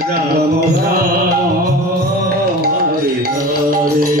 Ram Ram Hare Hare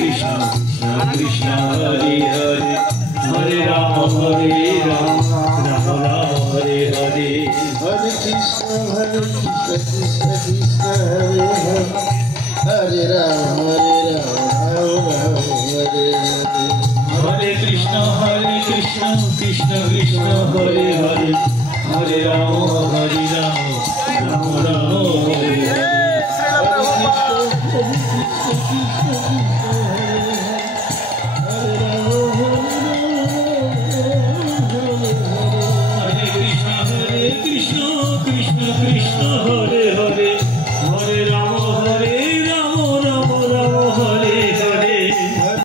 Krishna Krishna Hare Hare Hare Rama Hare Rama Rama Rama Hare Hare Krishna Hare Krishna Krishna Krishna Hare Hare Krishna Krishna Hare Hare Hare Rama Hare Rama Rama Rama Hare Hare